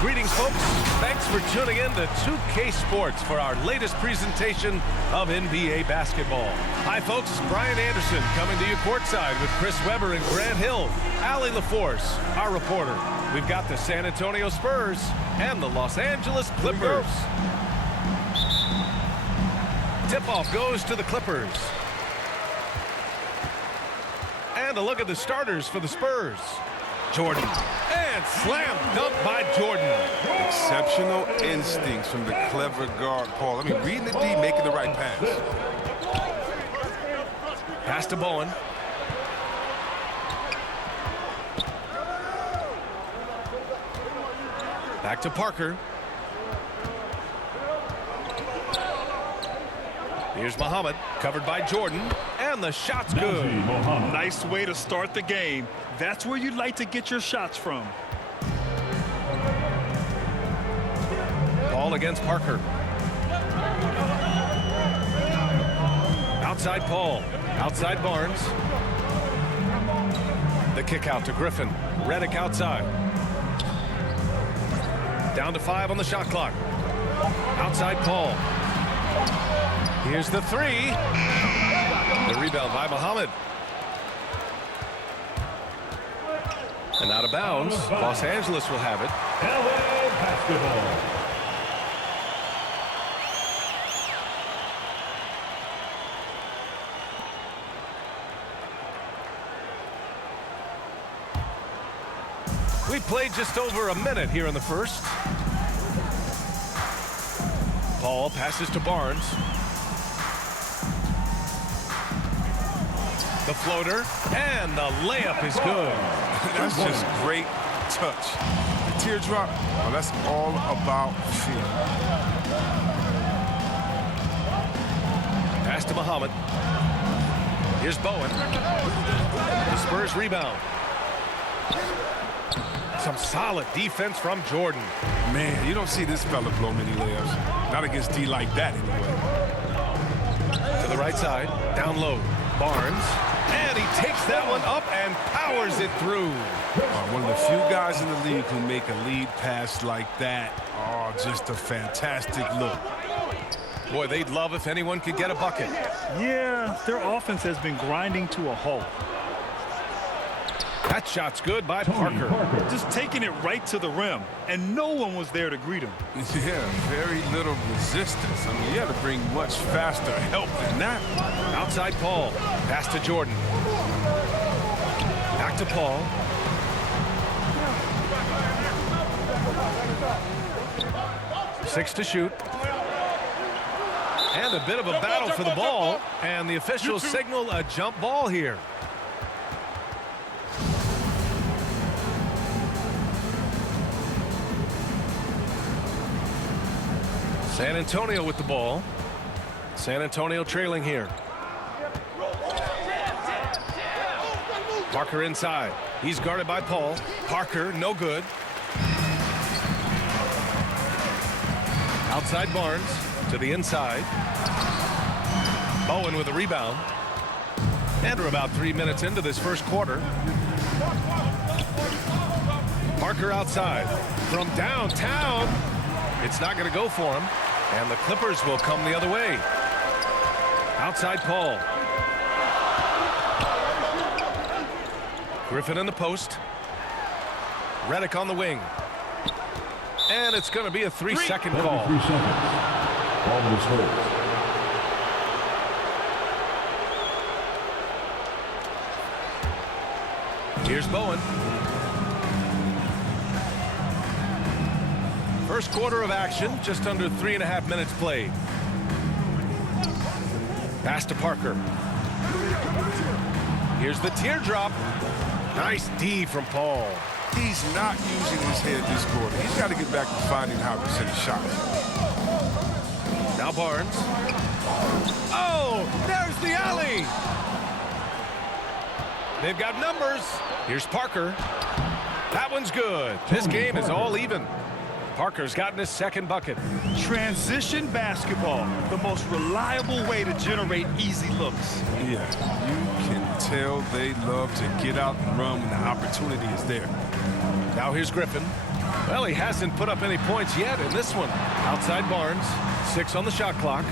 Greetings, folks. Thanks for tuning in to 2K Sports for our latest presentation of NBA basketball. Hi, folks. Brian Anderson coming to you courtside with Chris Webber and Grant Hill. Allie LaForce, our reporter. We've got the San Antonio Spurs and the Los Angeles Clippers. Tip-off goes to the Clippers. And a look at the starters for the Spurs. Jordan. And slam dunk by Jordan. Exceptional instincts from the clever guard, Paul. I mean, reading the D, making the right pass. Pass to Bowen. Back to Parker. Here's Muhammad, covered by Jordan, and the shot's good. Nice way to start the game. That's where you'd like to get your shots from. Ball against Parker. Outside Paul. Outside Barnes. The kick out to Griffin. Redick outside. Down to 5 on the shot clock. Outside Paul. Here's the three. The rebound by Muhammad. And out of bounds. Los Angeles will have it. LA basketball. We played just over a minute here in the first. Paul passes to Barnes. The floater, and the layup is good. That's just great touch. The teardrop, well, that's all about feel. Pass to Muhammad. Here's Bowen. The Spurs rebound. Some solid defense from Jordan. Man, you don't see this fella blow many layups. Not against D like that, anyway. To the right side, down low. Barnes. And he takes that one up and powers it through. One of the few guys in the league who make a lead pass like that. Oh, just a fantastic look. Boy, they'd love if anyone could get a bucket. Yeah, their offense has been grinding to a halt. That shot's good by Parker. Just taking it right to the rim, and no one was there to greet him. Yeah, very little resistance. I mean, you had to bring much faster help than that. Outside Paul. Pass to Jordan. Back to Paul. Six to shoot. And a bit of a battle for the ball. And the officials signal a jump ball here. San Antonio with the ball. San Antonio trailing here. Parker inside. He's guarded by Paul. Parker, no good. Outside Barnes to the inside. Bowen with a rebound. And we're about 3 minutes into this first quarter. Parker outside. From downtown. It's not going to go for him. And the Clippers will come the other way. Outside Paul. Griffin in the post. Redick on the wing. And it's going to be a 3-second call. 3 seconds. Ball is hold. Here's Bowen. First quarter of action, just under 3.5 minutes played. Pass to Parker. Here's the teardrop. Nice D from Paul. He's not using his head this quarter. He's got to get back to finding how to set shots. Now Barnes. Oh, there's the alley. They've got numbers. Here's Parker. That one's good. This game is all even. Parker's gotten his second bucket. Transition basketball, the most reliable way to generate easy looks. Yeah, you can tell they love to get out and run when the opportunity is there. Now here's Griffin. Well, he hasn't put up any points yet in this one. Outside Barnes, 6 on the shot clock.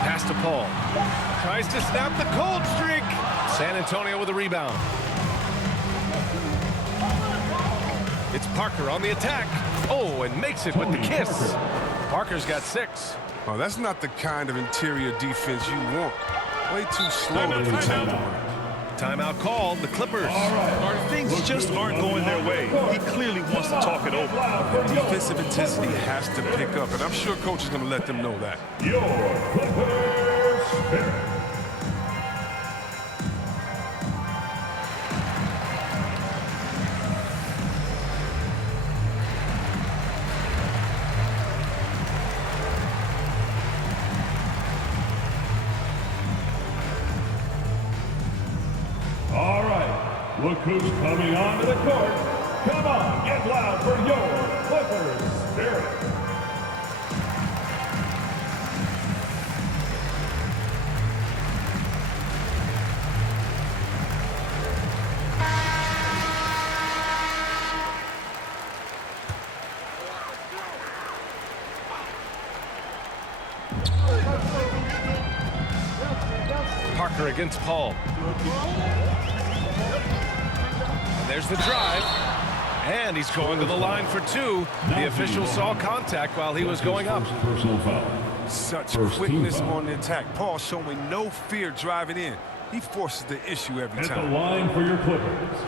Pass to Paul. Tries to snap the cold streak. San Antonio with a rebound. It's Parker on the attack. Oh, and makes it with the kiss. Parker's got 6. Oh, that's not the kind of interior defense you want. Way too slow to protect him. Timeout called. The Clippers. Things just aren't going their way. He clearly wants to talk it over. Defensive intensity has to pick up, and I'm sure coach is going to let them know that. Your Clippers Spirit. All right, look who's coming onto the court. Come on, get loud for your Clippers Spirit. Parker against Paul. And there's the drive. And he's going to the line for 2. The official saw contact while he was going up. Personal foul. Such First quickness team foul. on the attack. Paul showing no fear driving in. He forces the issue every At the time. line for your Clippers,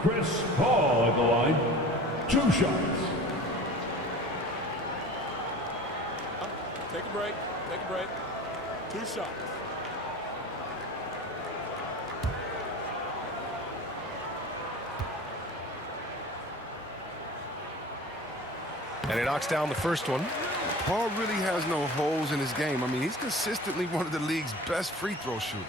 Chris Paul at the line. 2 shots. Take a break. Take a break. 2 shots. And he knocks down the first one. Paul really has no holes in his game. I mean, he's consistently one of the league's best free throw shooters.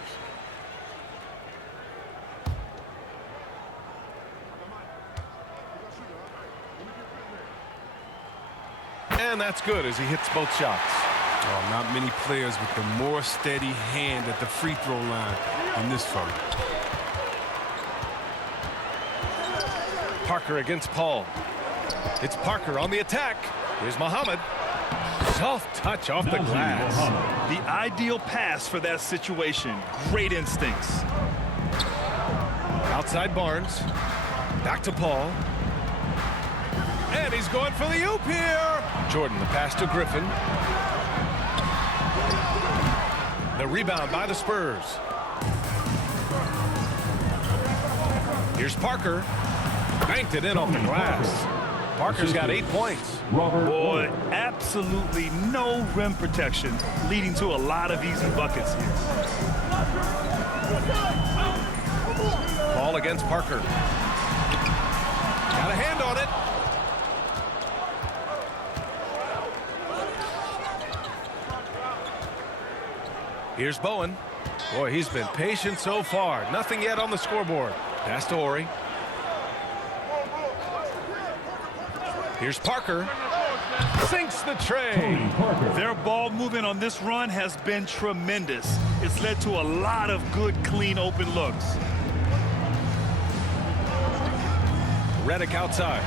And that's good as he hits both shots. Oh, not many players with a more steady hand at the free throw line than this fella. Parker against Paul. It's Parker on the attack. Here's Muhammad. Soft touch off the glass. The ideal pass for that situation. Great instincts. Outside Barnes. Back to Paul. And he's going for the oop here. Jordan, the pass to Griffin. The rebound by the Spurs. Here's Parker. Banked it in off the glass. Parker's got 8 points. Boy, absolutely no rim protection, leading to a lot of easy buckets here. Ball against Parker. Got a hand on it. Here's Bowen. Boy, he's been patient so far. Nothing yet on the scoreboard. Pass to Ori. Here's Parker. Sinks the tray. Their ball movement on this run has been tremendous. It's led to a lot of good, clean, open looks. Redick outside.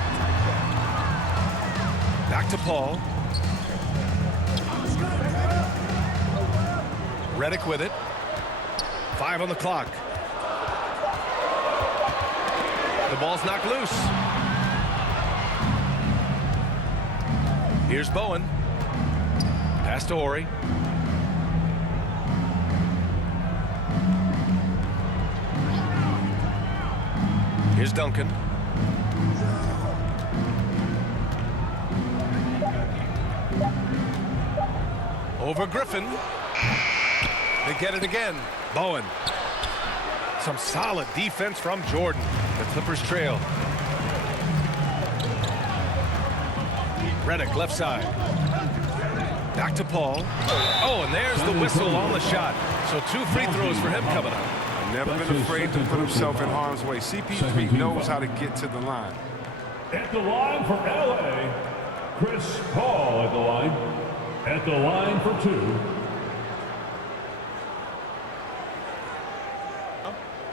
Back to Paul. Redick with it. 5 on the clock. The ball's knocked loose. Here's Bowen. Pass to Ori. Here's Duncan. Over Griffin. They get it again. Bowen. Some solid defense from Jordan. The Clippers trail. Redick left side. Back to Paul. Oh, and there's the whistle on the shot. So 2 free throws for him coming up. Never been afraid to put himself in harm's way. CP3 knows how to get to the line. At the line for LA, Chris Paul at the line. At the line for 2.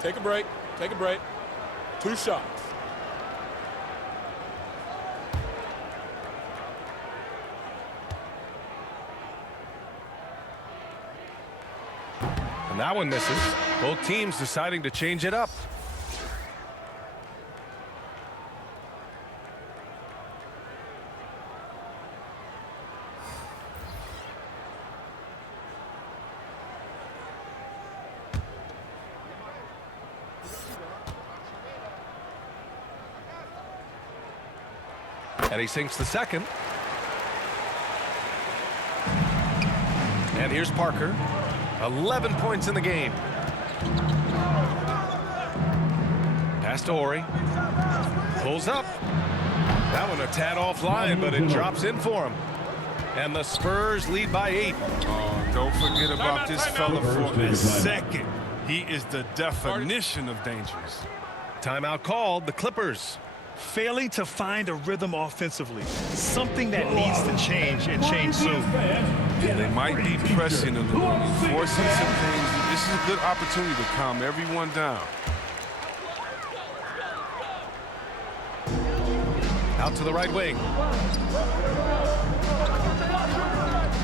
Take a break. Take a break. 2 shots. And that one misses. Both teams deciding to change it up. And he sinks the second. And here's Parker. 11 points in the game. Pass to Horry. Pulls up. That one a tad offline, but it drops in for him. And the Spurs lead by 8. Oh, don't forget about this fella for a second. He is the definition of dangerous. Timeout called. The Clippers. Failing to find a rhythm offensively. Something that needs to change and change soon. They might be pressing a little, forcing some things. This is a good opportunity to calm everyone down. Out to the right wing.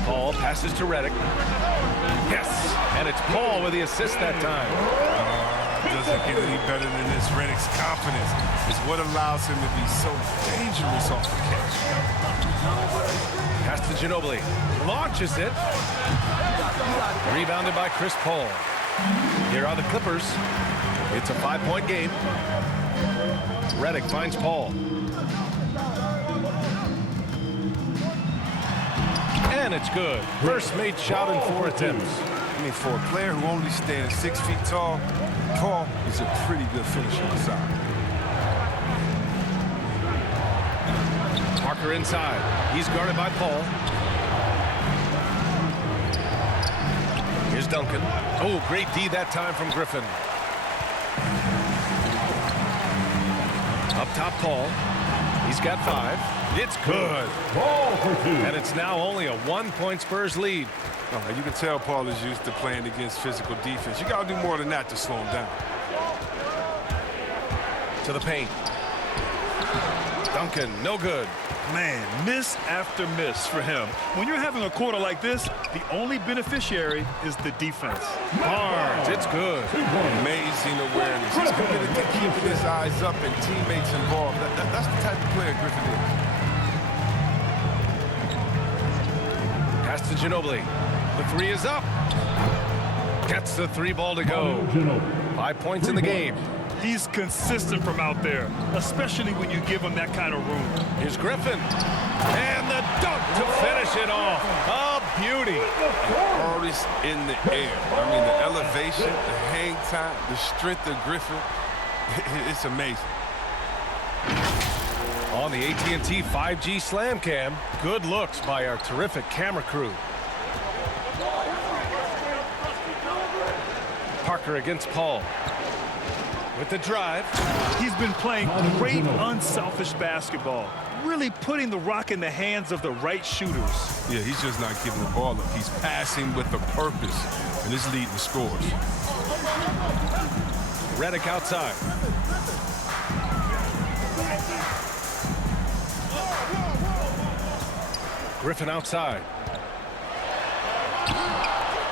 Paul passes to Redick. Yes, and it's Paul with the assist that time. Doesn't get any better than this. Redick's confidence is what allows him to be so dangerous off the catch. Pass to Ginobili. Launches it. Rebounded by Chris Paul. Here are the Clippers. It's a 5-point game. Redick finds Paul. And it's good. First made shot in 4 attempts. I mean, for a player who only stands 6 feet tall, Paul is a pretty good finisher inside. Parker inside. He's guarded by Paul. Here's Duncan. Oh, great D that time from Griffin. Up top, Paul. He's got 5. It's good. Ball for 2. And it's now only a 1-point Spurs lead. You can tell Paul is used to playing against physical defense. You got to do more than that to slow him down. To the paint. Duncan, no good. Man, miss after miss for him. When you're having a quarter like this, the only beneficiary is the defense. Barnes, it's good. Amazing awareness. He's committed to keeping his eyes up and teammates involved. That's the type of player Griffin is. Pass to Ginobili. The 3 is up. Gets the 3 ball to go. 5 points in the game. He's consistent from out there, especially when you give him that kind of room. Here's Griffin. And the dunk to finish it off. A beauty. Artist in the air. I mean, the elevation, the hang time, the strength of Griffin, it's amazing. On the AT&T 5G Slam Cam, good looks by our terrific camera crew. Parker against Paul. With the drive. He's been playing great unselfish basketball, really putting the rock in the hands of the right shooters. Yeah, he's just not giving the ball up. He's passing with a purpose, and it's leading to scores. Redick outside. Griffin outside.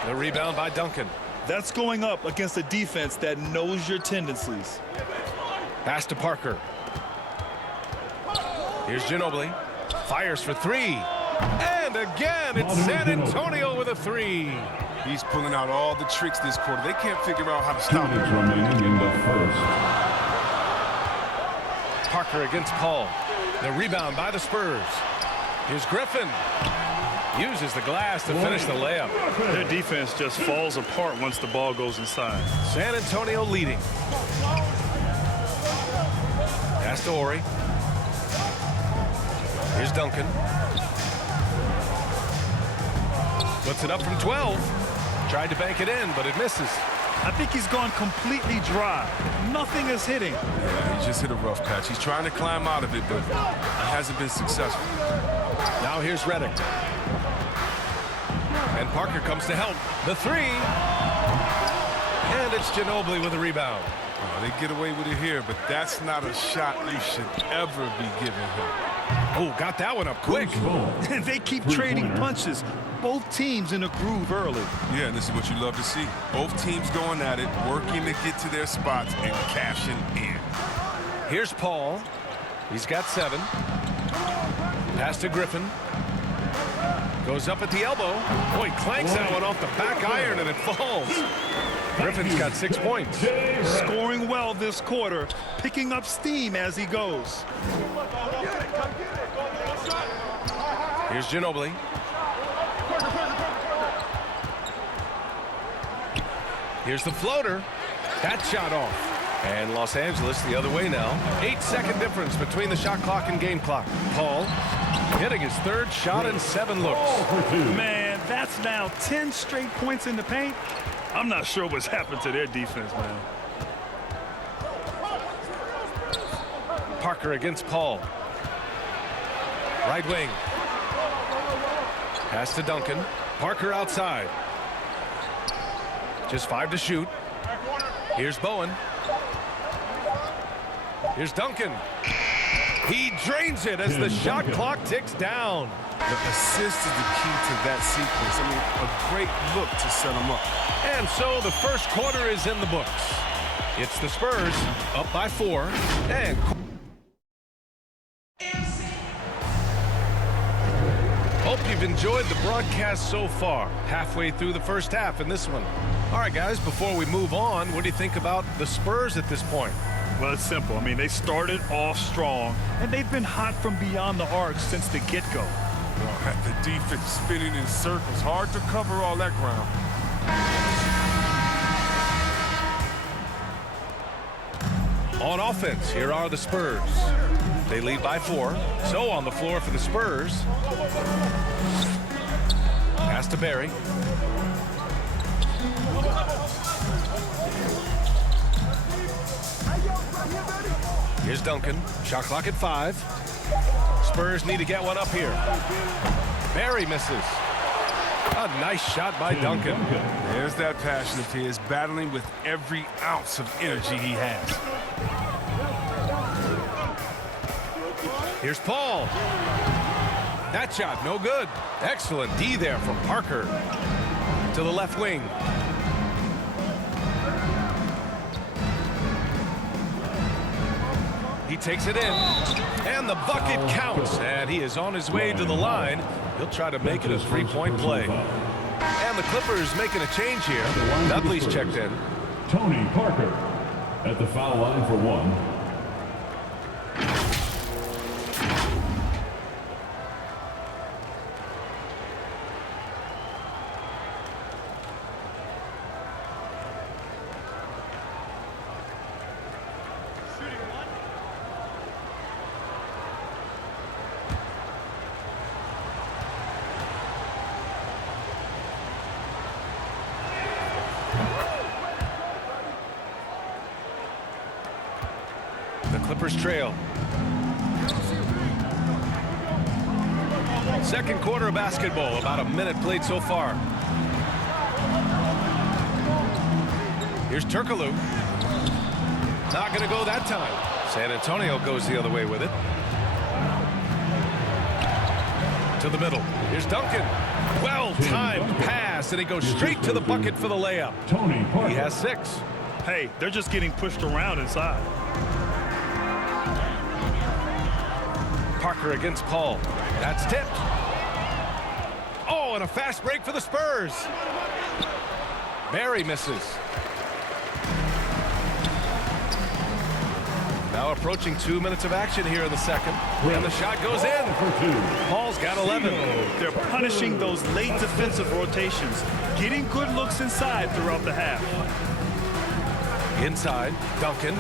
The rebound by Duncan. That's going up against a defense that knows your tendencies. Pass to Parker. Here's Ginobili. Fires for 3. And again, it's San Antonio with a 3. He's pulling out all the tricks this quarter. They can't figure out how to stop him. Remaining in the first. Parker against Paul. The rebound by the Spurs. Here's Griffin. Uses the glass to finish the layup. Their defense just falls apart once the ball goes inside. San Antonio leading. Pass to Horry. Here's Duncan. Puts it up from 12. Tried to bank it in, but it misses. I think he's gone completely dry. Nothing is hitting. Yeah, he just hit a rough patch. He's trying to climb out of it, but it hasn't been successful. Now here's Redick. And Parker comes to help. The 3. And it's Ginobili with a rebound. They get away with it here, but that's not a shot you should ever be giving him. Oh, got that one up quick. And they keep trading punches. Both teams in a groove early. Yeah, and this is what you love to see. Both teams going at it, working to get to their spots and cashing in. Here's Paul. He's got 7. Pass to Griffin. Goes up at the elbow. Oh, he clanks that one off the back iron and it falls. Griffin's got 6 points. Scoring well this quarter, picking up steam as he goes. Here's Ginobili. Here's the floater. That shot off. And Los Angeles the other way now. 8-second difference between the shot clock and game clock. Paul hitting his 3rd shot in 7 looks. Man, that's now 10 straight points in the paint. I'm not sure what's happened to their defense, man. Parker against Paul. Right wing. Pass to Duncan. Parker outside. Just 5 to shoot. Here's Bowen. Here's Duncan. He drains it as the shot clock ticks down. The assist is the key to that sequence. I mean, a great look to set them up. And so the first quarter is in the books. It's the Spurs up by 4. And hope you've enjoyed the broadcast so far. Halfway through the first half in this one. All right, guys, before we move on, what do you think about the Spurs at this point? Well, it's simple. I mean, they started off strong, and they've been hot from beyond the arc since the get-go. Well, the defense spinning in circles. Hard to cover all that ground. On offense, here are the Spurs. They lead by 4. So on the floor for the Spurs. Pass to Barry. Here's Duncan. Shot clock at 5. Spurs need to get one up here. Barry misses. A nice shot by Duncan. There's that passion of his, battling with every ounce of energy he has. Here's Paul. That shot, no good. Excellent D there from Parker. To the left wing. He takes it in, and the bucket counts, and he is on his way to the line. He'll try to make it a 3-point play. And the Clippers making a change here. Dudley's checked in. Tony Parker at the foul line for 1. The Clippers trail. Second quarter of basketball, about a minute played so far. Here's Turkoglu. Not going to go that time. San Antonio goes the other way with it. To the middle. Here's Duncan. Well-timed pass, and he goes straight to the bucket for the layup. Tony Parker. He has 6. Hey, they're just getting pushed around inside. Parker against Paul. That's tipped. Oh, and a fast break for the Spurs. Barry misses. Now approaching 2 minutes of action here in the second. And the shot goes in. Paul's got 11. They're punishing those late defensive rotations, getting good looks inside throughout the half. Inside, Duncan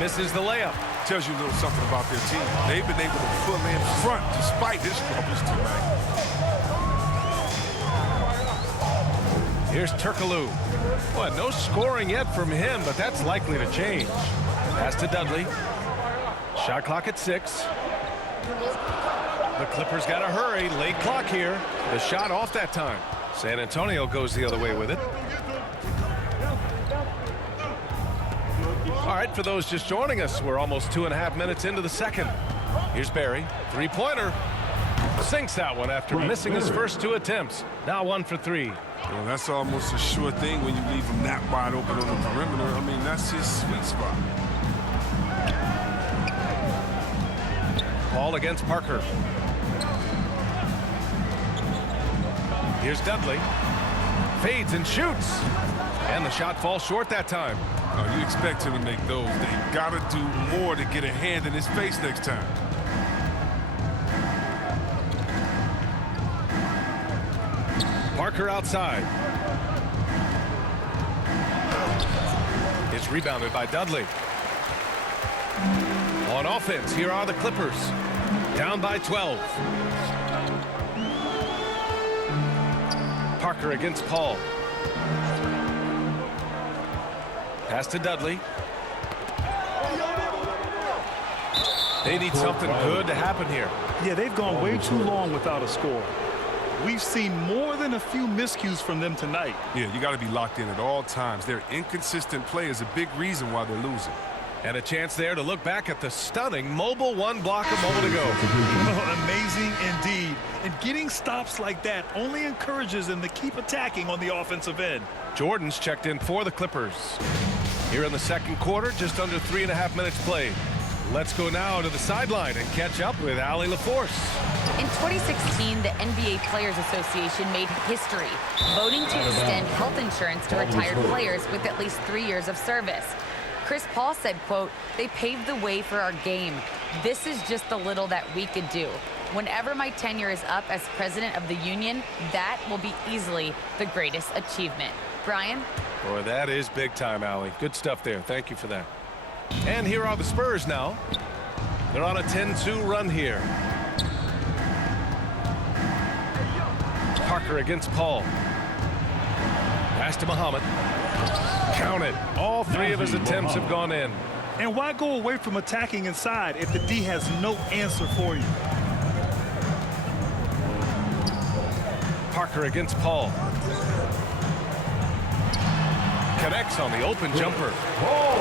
misses the layup. Tells you a little something about their team. They've been able to pull in front despite his troubles tonight. Here's Turkoglu. Well, no scoring yet from him, but that's likely to change. Pass to Dudley. Shot clock at 6. The Clippers got to hurry. Late clock here. The shot off that time. San Antonio goes the other way with it. All right, for those just joining us, we're almost 2.5 minutes into the second. Here's Barry. Three-pointer. Sinks that one after missing his first 2 attempts. Now 1 for 3. Well, that's almost a sure thing when you leave him that wide open on the perimeter. I mean, that's his sweet spot. Ball against Parker. Here's Dudley. Fades and shoots. And the shot falls short that time. Oh, you expect him to make those. They got to do more to get a hand in his face next time. Parker outside. It's rebounded by Dudley. On offense, here are the Clippers. Down by 12. Parker against Paul. Pass to Dudley. They need something good to happen here. Yeah, they've gone way too long without a score. We've seen more than a few miscues from them tonight. Yeah, you got to be locked in at all times. Their inconsistent play is a big reason why they're losing. And a chance there to look back at the stunning mobile 1 block a moment ago. Amazing indeed. And getting stops like that only encourages them to keep attacking on the offensive end. Jordan's checked in for the Clippers. Here in the second quarter, just under 3.5 minutes played. Let's go now to the sideline and catch up with Allie LaForce. In 2016, the NBA Players Association made history, voting to extend health insurance to retired players with at least 3 years of service. Chris Paul said, quote, "They paved the way for our game. This is just the little that we could do. Whenever my tenure is up as president of the union, that will be easily the greatest achievement." Brian? Boy, that is big time, Allie. Good stuff there. Thank you for that. And here are the Spurs now. They're on a 10-2 run here. Parker against Paul. Pass to Muhammad. Count it. All 3 of his attempts have gone in. And why go away from attacking inside if the D has no answer for you? Parker against Paul. Connects on the open jumper.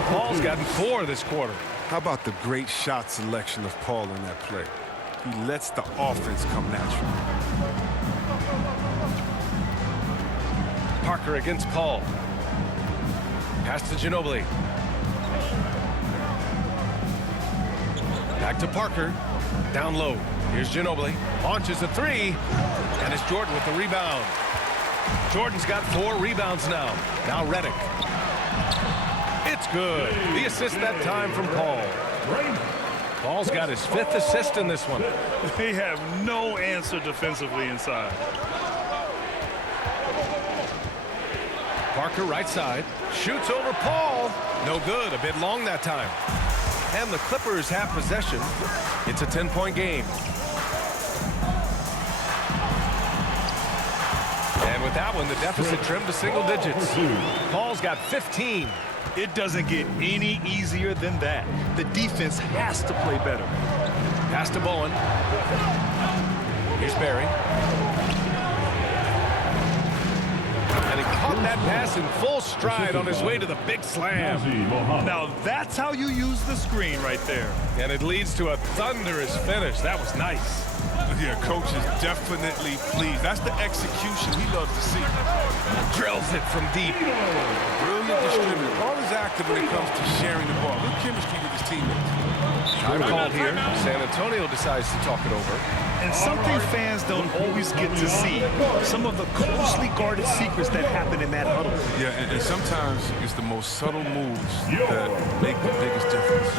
Paul's gotten 4 this quarter. How about the great shot selection of Paul in that play? He lets the offense come natural. Parker against Paul. Pass to Ginobili. Back to Parker. Down low. Here's Ginobili. Launches a 3. And it's Jordan with the rebound. Jordan's got 4 rebounds now. Now Redick. It's good. The assist that time from Paul. Paul's got his 5th assist in this one. They have no answer defensively inside. Parker right side. Shoots over Paul. No good. A bit long that time. And the Clippers have possession. It's a 10-point game. And with that one, the deficit trimmed to single digits. Paul's got 15. It doesn't get any easier than that. The defense has to play better. Pass to Bowen. Here's Barry. And he caught that pass in full stride on his way to the big slam. Now that's how you use the screen right there. And it leads to a thunderous finish. That was nice. Yeah, coach is definitely pleased. That's the execution he loves to see. Drills it from deep. Brilliant distributor. Paul is active when it comes to sharing the ball. Good chemistry with his teammates. Time called here. San Antonio decides to talk it over. And something fans don't always get to see. Some of the closely guarded secrets that happen in that huddle. Yeah, and sometimes it's the most subtle moves that make the biggest difference.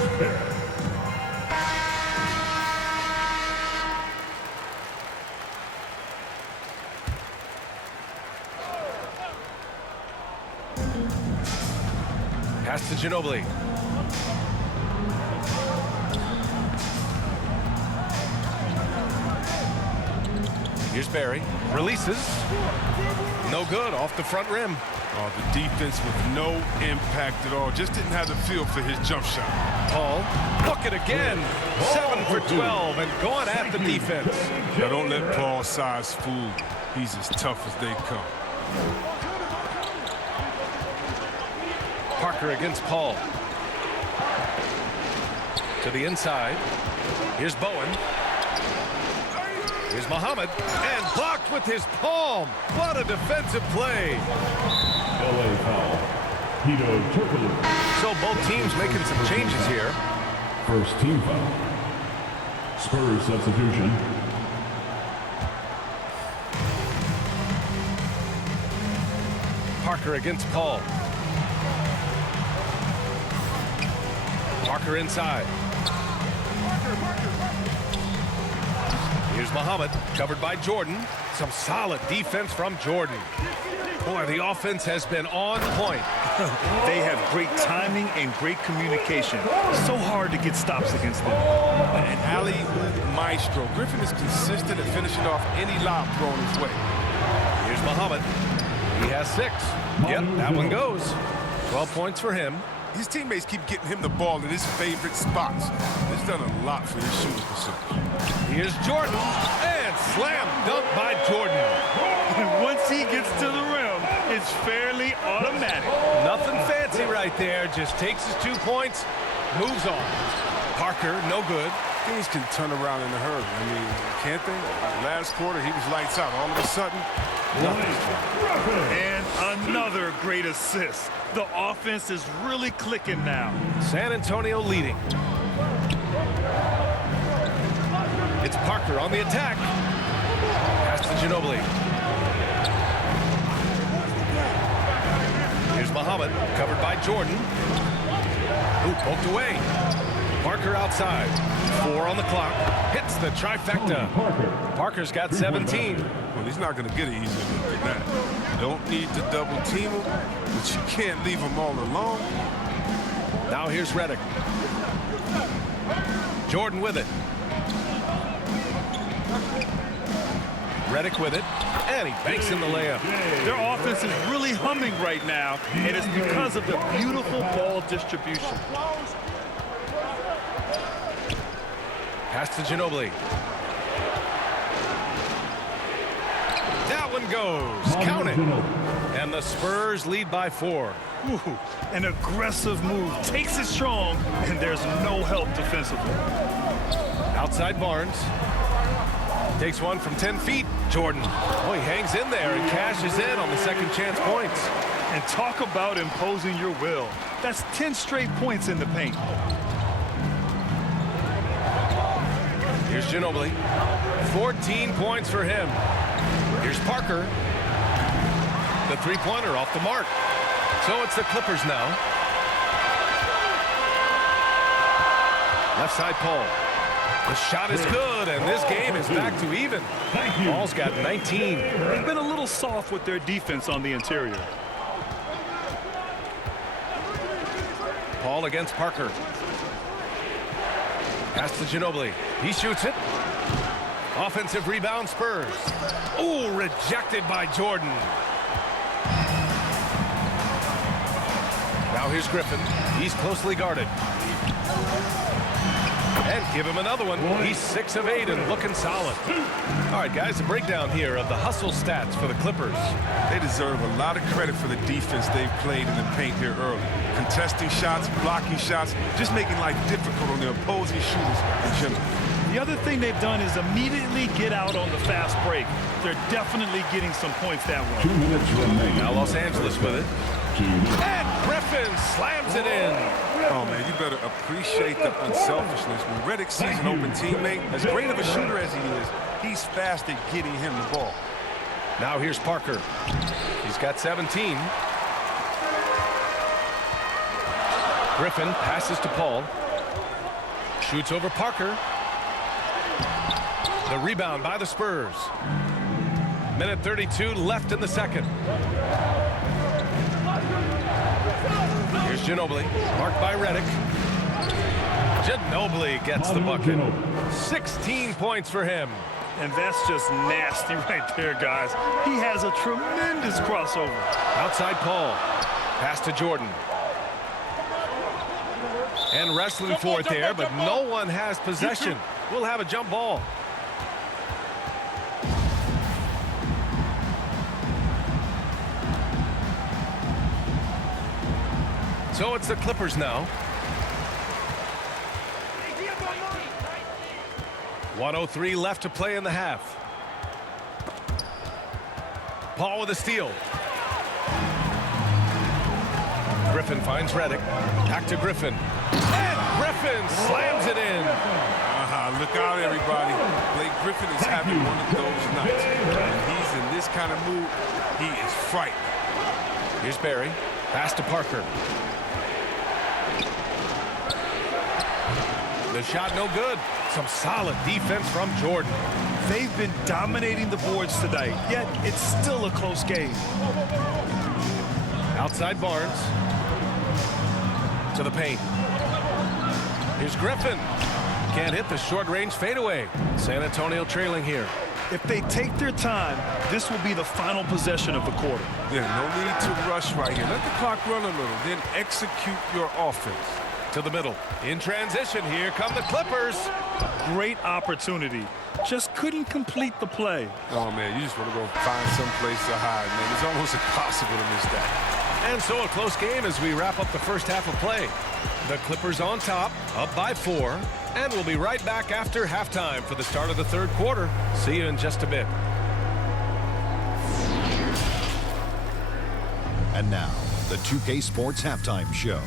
Pass to Ginobili. Here's Barry. Releases. No good. Off the front rim. Oh, the defense with no impact at all. Just didn't have the feel for his jump shot. Paul. Look it again. 7 for 12 and going at the defense. Now don't let Paul's size fool. He's as tough as they come. Parker against Paul. To the inside. Here's Bowen. Here's Muhammad. And blocked with his palm. What a defensive play. LA foul. Hito Turkoglu. So both teams making some changes here. First team foul. Spurs substitution. Parker against Paul. Parker inside. Here's Muhammad, covered by Jordan. Some solid defense from Jordan. Boy, the offense has been on point. They have great timing and great communication. So hard to get stops against them. An alley-oop maestro. Griffin is consistent at finishing off any lob thrown his way. Here's Muhammad. He has 6. Yep, that one goes. 12 points for him. His teammates keep getting him the ball in his favorite spots. It's done a lot for his shooting percentage. Here's Jordan. And slam dunk by Jordan. And once he gets to the rim, it's fairly automatic. Nothing fancy right there. Just takes his 2 points, moves on. Parker, no good. Things can turn around in a hurry. I mean, can't they? Last quarter, he was lights out. All of a sudden, nothing. And another great assist. The offense is really clicking now. San Antonio leading. It's Parker on the attack. Pass to Ginobili. Here's Muhammad, covered by Jordan. Ooh, poked away. Parker outside. 4 on the clock. Hits the trifecta. Parker's got 17. Well, he's not going to get it easier than that. You don't need to double team him, but you can't leave him all alone. Now here's Redick. Jordan with it. Redick with it. And he banks in the layup. Their offense is really humming right now, and it's because of the beautiful ball distribution. Pass to Ginobili. That one goes. Count it. And the Spurs lead by 4. Ooh, an aggressive move. Takes it strong, and there's no help defensively. Outside Barnes. Takes one from 10 feet. Jordan. Oh, he hangs in there and cashes in on the second chance points. And talk about imposing your will. That's 10 straight points in the paint. Here's Ginobili. 14 points for him. Here's Parker. The three-pointer off the mark. So it's the Clippers now. Left side Paul. The shot is good, and this game is back to even. Paul's got 19. They've been a little soft with their defense on the interior. Paul against Parker. Pass to Ginobili. He shoots it. Offensive rebound, Spurs. Ooh, rejected by Jordan. Now here's Griffin. He's closely guarded. And give him another one. He's 6 of 8 and looking solid. All right, guys, a breakdown here of the hustle stats for the Clippers. They deserve a lot of credit for the defense they've played in the paint here early. Contesting shots, blocking shots, just making life difficult on the opposing shooters in general. The other thing they've done is immediately get out on the fast break. They're definitely getting some points that way. 2 minutes remaining. Now Los Angeles with it. And Griffin slams it in. Oh, man, you better appreciate the unselfishness. When Redick sees an open teammate, as great of a shooter as he is, he's fast at getting him the ball. Now here's Parker. He's got 17. Griffin passes to Paul. Shoots over Parker. The rebound by the Spurs. Minute 32 left in the second. Here's Ginobili, marked by Redick. Ginobili gets the bucket. 16 points for him. And that's just nasty right there, guys. He has a tremendous crossover. Outside Paul. Pass to Jordan. And wrestling for it there, but no one has possession. We'll have a jump ball. So it's the Clippers now. 1:03 left to play in the half. Paul with a steal. Griffin finds Redick. Back to Griffin. And Griffin slams it in. Look out, everybody. Blake Griffin is having one of those nights. When he's in this kind of mood, he is frightened. Here's Barry. Pass to Parker. The shot no good. Some solid defense from Jordan. They've been dominating the boards tonight, yet it's still a close game. Outside Barnes. To the paint. Here's Griffin. Can't hit the short-range fadeaway. San Antonio trailing here. If they take their time, this will be the final possession of the quarter. Yeah, no need to rush right here. Let the clock run a little, then execute your offense. To the middle. In transition, here come the Clippers. Great opportunity. Just couldn't complete the play. Oh, man, you just want to go find some place to hide, man. It's almost impossible to miss that. And so a close game as we wrap up the first half of play. The Clippers on top, up by 4. And we'll be right back after halftime for the start of the third quarter. See you in just a bit. And now, the 2K Sports Halftime Show.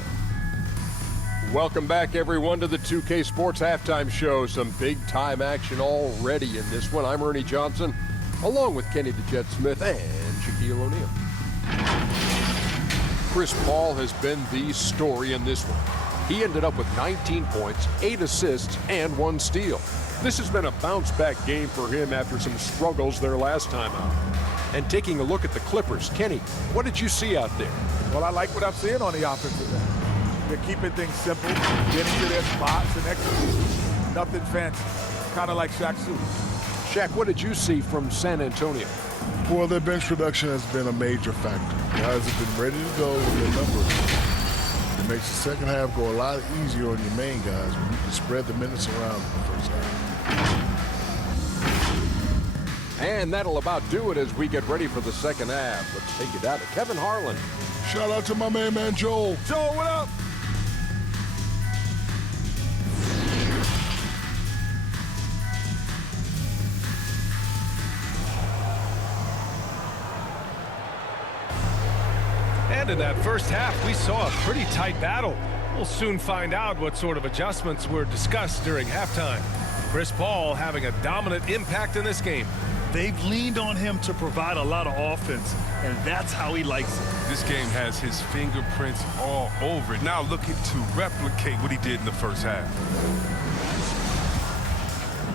Welcome back, everyone, to the 2K Sports Halftime Show. Some big-time action already in this one. I'm Ernie Johnson, along with Kenny the Jet Smith and Shaquille O'Neal. Chris Paul has been the story in this one. He ended up with 19 points, 8 assists, and 1 steal. This has been a bounce-back game for him after some struggles their last time out. And taking a look at the Clippers, Kenny, what did you see out there? Well, I like what I'm seeing on the offensive end. They're keeping things simple, getting to their spots and executing. Nothing fancy, kind of like Shaq Fu. Shaq, what did you see from San Antonio? Well, their bench production has been a major factor. Guys have been ready to go with their numbers. It makes the second half go a lot easier on your main guys when you can spread the minutes around in the first half. And that'll about do it as we get ready for the second half. Let's take it out to Kevin Harlan. Shout out to my main man, Joel. Joel, what up? And in that first half, we saw a pretty tight battle. We'll soon find out what sort of adjustments were discussed during halftime. Chris Paul having a dominant impact in this game. They've leaned on him to provide a lot of offense, and that's how he likes it. This game has his fingerprints all over it. Now looking to replicate what he did in the first half.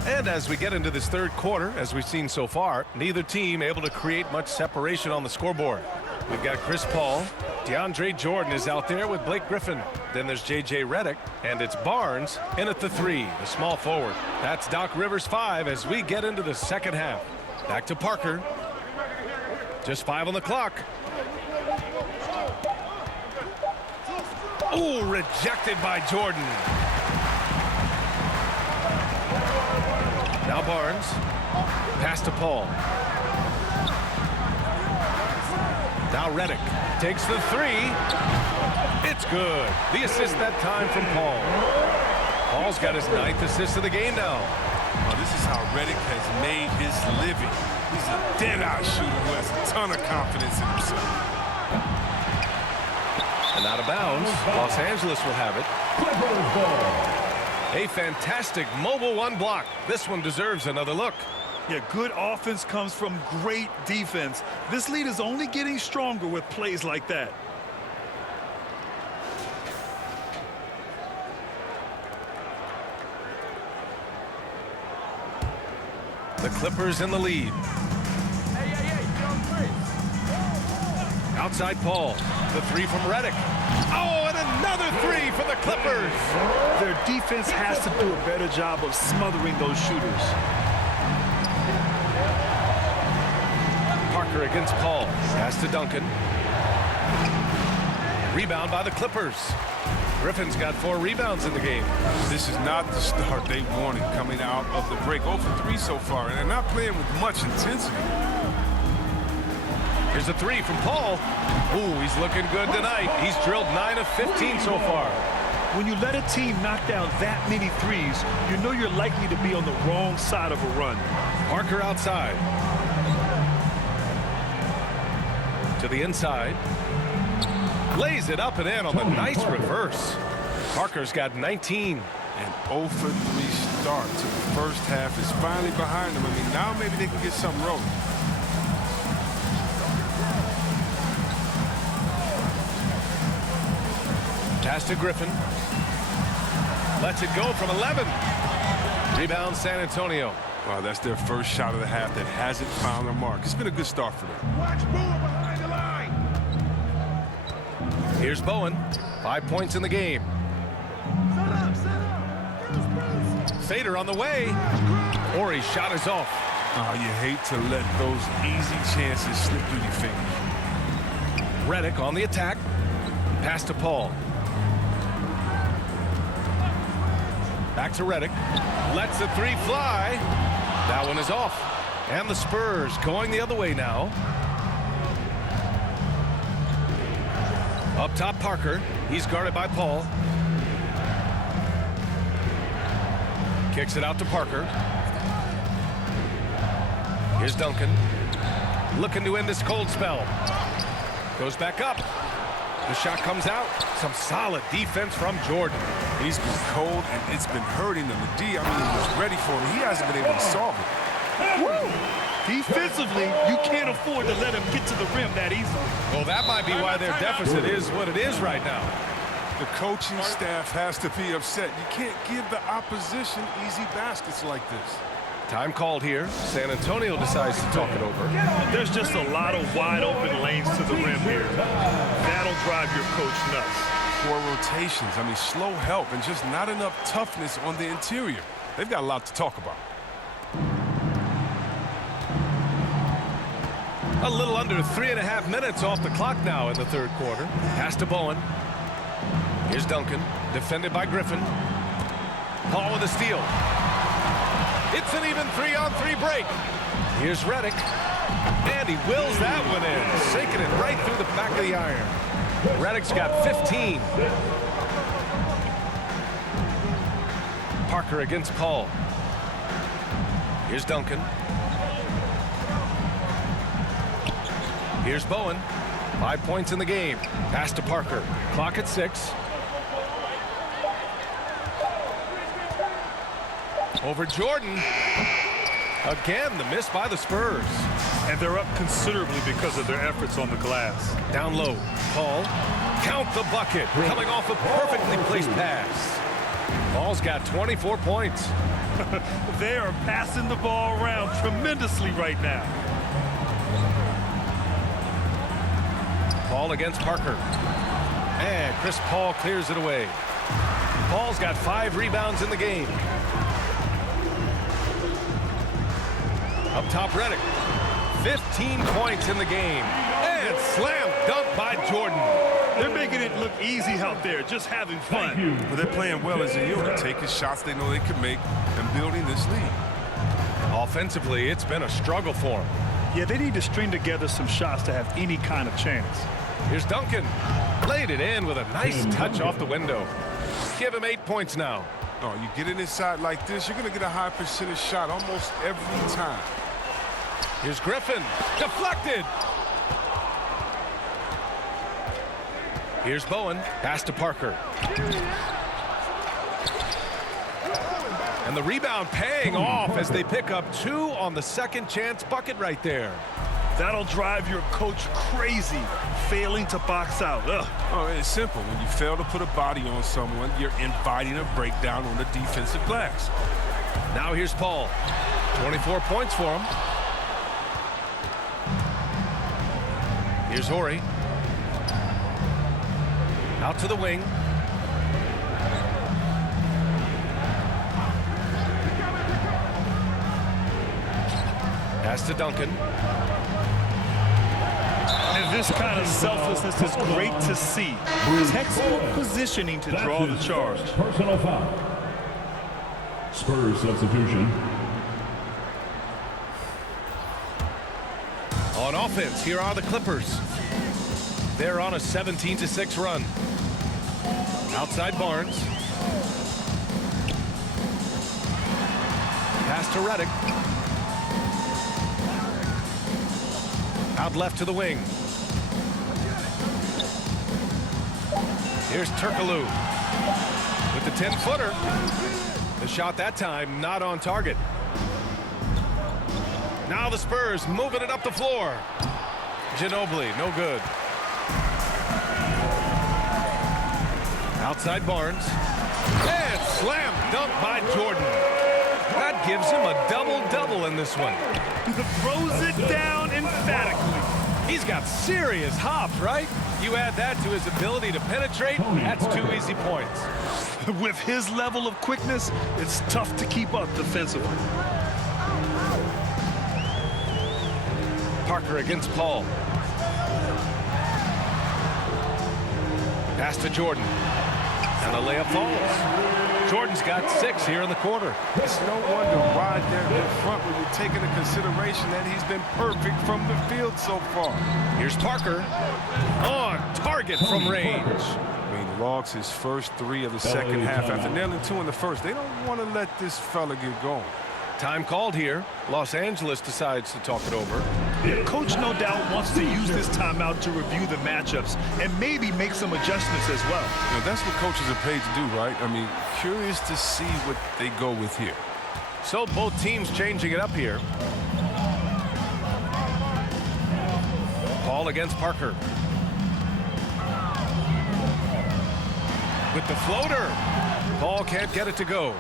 And as we get into this third quarter, as we've seen so far, neither team able to create much separation on the scoreboard. We've got Chris Paul. DeAndre Jordan is out there with Blake Griffin. Then there's J.J. Redick, and it's Barnes in at the 3, the small forward. That's Doc Rivers' 5 as we get into the second half. Back to Parker. Just 5 on the clock. Ooh, rejected by Jordan. Now Barnes. Pass to Paul. Now Redick takes the 3. It's good. The assist that time from Paul. Paul's got his 9th assist of the game now. Oh, this is how Redick has made his living. He's a dead-eye shooter who has a ton of confidence in himself. And out of bounds, Los Angeles will have it. A fantastic mobile 1 block. This one deserves another look. Yeah, good offense comes from great defense. This lead is only getting stronger with plays like that. The Clippers in the lead. Outside Paul. The 3 from Redick. Oh, and another 3 for the Clippers. Their defense has to do a better job of smothering those shooters. Parker against Paul. Pass to Duncan. Rebound by the Clippers. Griffin's got 4 rebounds in the game. This is not the start they wanted coming out of the break. 0 for 3 so far, and they're not playing with much intensity. Here's a 3 from Paul. Ooh, he's looking good tonight. He's drilled 9 of 15 so far. When you let a team knock down that many threes, you know you're likely to be on the wrong side of a run. Parker outside. To the inside. Lays it up and in on the nice reverse. Parker's got 19. An 0 for 3 start to the first half is finally behind them. I mean, now maybe they can get something rolling. Pass to Griffin. Lets it go from 11. Rebound San Antonio. Wow, that's their first shot of the half that hasn't found their mark. It's been a good start for them. Watch Boone behind the line. Here's Bowen. 5 points in the game. Fader on the way. Horry's shot is off. Oh, you hate to let those easy chances slip through your fingers. Redick on the attack. Pass to Paul. Back to Redick. Lets the three fly. That one is off. And the Spurs going the other way now. Up top, Parker. He's guarded by Paul. Kicks it out to Parker. Here's Duncan. Looking to end this cold spell. Goes back up. The shot comes out. Some solid defense from Jordan. He's been cold, and it's been hurting him. The D, I mean, he was ready for him. He hasn't been able to solve it. Woo! Defensively, you can't afford to let him get to the rim that easily. Well, that might be why their deficit is what it is right now. The coaching staff has to be upset. You can't give the opposition easy baskets like this. Time called here. San Antonio decides to talk it over. There's just a lot of wide open lanes to the rim here. That'll drive your coach nuts. Poor rotations. I mean, slow help and just not enough toughness on the interior. They've got a lot to talk about. A little under 3.5 minutes off the clock now in the third quarter. Pass to Bowen. Here's Duncan, defended by Griffin. Paul with a steal. It's an even 3-on-3 break. Here's Redick. And he wills that one in, sinking it right through the back of the iron. Redick's got 15. Parker against Paul. Here's Duncan. Here's Bowen. 5 points in the game. Pass to Parker. Clock at 6. Over Jordan. Again, the miss by the Spurs. And they're up considerably because of their efforts on the glass. Down low. Paul. Count the bucket. Coming off a perfectly placed pass. Paul's got 24 points. They are passing the ball around tremendously right now. Paul against Parker. And Chris Paul clears it away. Paul's got 5 rebounds in the game. Up top, Redick. 15 points in the game. And slam dunk by Jordan. They're making it look easy out there, just having fun. But they're playing well as a unit, taking shots they know they can make and building this lead. Offensively, it's been a struggle for them. Yeah, they need to string together some shots to have any kind of chance. Here's Duncan. Laid it in with a nice touch off the window. Give him 8 points now. Oh, you get it inside like this, you're going to get a high percentage shot almost every time. Here's Griffin. Deflected. Here's Bowen. Pass to Parker. And the rebound paying off as they pick up 2 on the second chance bucket right there. That'll drive your coach crazy, failing to box out. Ugh. Oh, it's simple. When you fail to put a body on someone, you're inviting a breakdown on the defensive glass. Now here's Paul. 24 points for him. Here's Horry. Out to the wing. Pass to Duncan. And this kind of selflessness is great to see. Textbook positioning to draw the charge. Personal foul. Spurs substitution. On offense, here are the Clippers. They're on a 17-6 run. Outside Barnes. Pass to Reddick. Out left to the wing. Here's Turkoglu with the 10-footer. The shot that time not on target. Now the Spurs moving it up the floor. Ginobili, no good. Outside Barnes. And slam dunk by Jordan. That gives him a double-double in this one. Throws it down emphatically. He's got serious hop, right? You add that to his ability to penetrate, that's 2 easy points. With his level of quickness, it's tough to keep up defensively. Parker against Paul. Pass to Jordan. And the layup falls. Jordan's got 6 here in the quarter. It's no wonder why they're in front when you take into consideration that he's been perfect from the field so far. Here's Parker. On target from range. I mean, logs his first 3 of the second half after nailing 2 in the first. They don't want to let this fella get going. Time called here. Los Angeles decides to talk it over. Coach no doubt wants to use this timeout to review the matchups and maybe make some adjustments as well. You know, that's what coaches are paid to do, right? I mean, curious to see what they go with here. So both teams changing it up here. Paul against Parker. With the floater. Paul can't get it to go.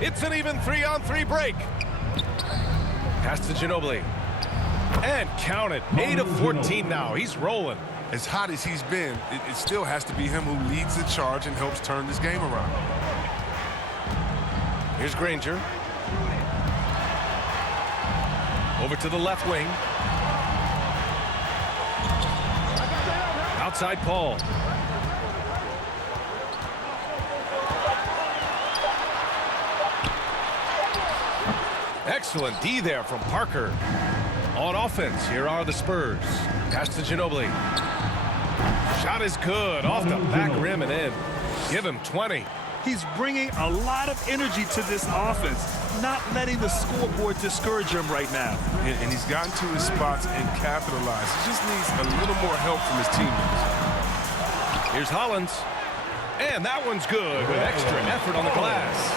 It's an even 3-on-3 break. Pass to Ginobili. And count it. 8 of 14 now. He's rolling. As hot as he's been, it still has to be him who leads the charge and helps turn this game around. Here's Granger. Over to the left wing. Outside Paul. Excellent D there from Parker. On offense, here are the Spurs. Pass to Ginobili. Shot is good. Off the back rim and in. Give him 20. He's bringing a lot of energy to this offense, not letting the scoreboard discourage him right now. And he's gotten to his spots and capitalized. He just needs a little more help from his teammates. Here's Hollins. And that one's good with extra effort on the glass.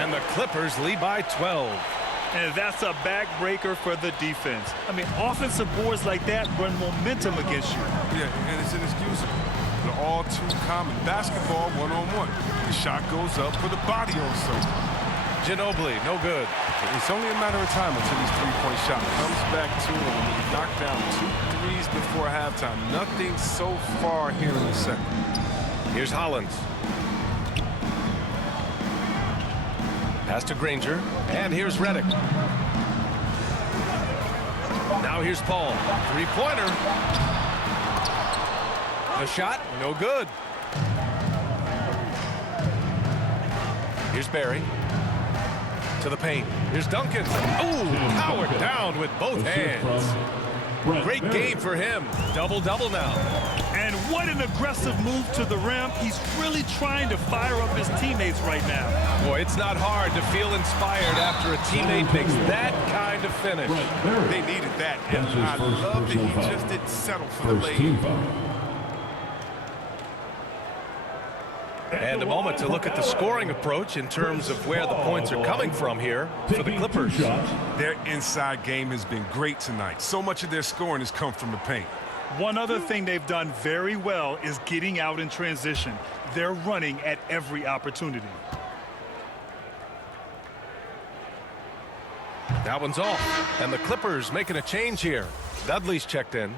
And the Clippers lead by 12. And that's a backbreaker for the defense. I mean, offensive boards like that run momentum against you. Yeah, and it's inexcusable. They're all too common. Basketball one-on-one. The shot goes up with a body on something. Ginobili, no good. It's only a matter of time until his three-point shot comes back to him. He knocked down 2 threes before halftime. Nothing so far here in the second. Here's Hollins. Pass to Granger. And here's Reddick. Now here's Paul. Three-pointer. The shot, no good. Here's Barry. To the paint. Here's Duncan. Ooh, powered down with both hands. Great game for him. Double-double now. And what an aggressive move to the rim. He's really trying to fire up his teammates right now. Boy, it's not hard to feel inspired after a teammate makes that kind of finish. They needed that, and I love that he just didn't settle for the lay. And a moment to look at the scoring approach in terms of where the points are coming from here for the Clippers. Their inside game has been great tonight. So much of their scoring has come from the paint. One other thing they've done very well is getting out in transition. They're running at every opportunity. That one's off. And the Clippers making a change here. Dudley's checked in.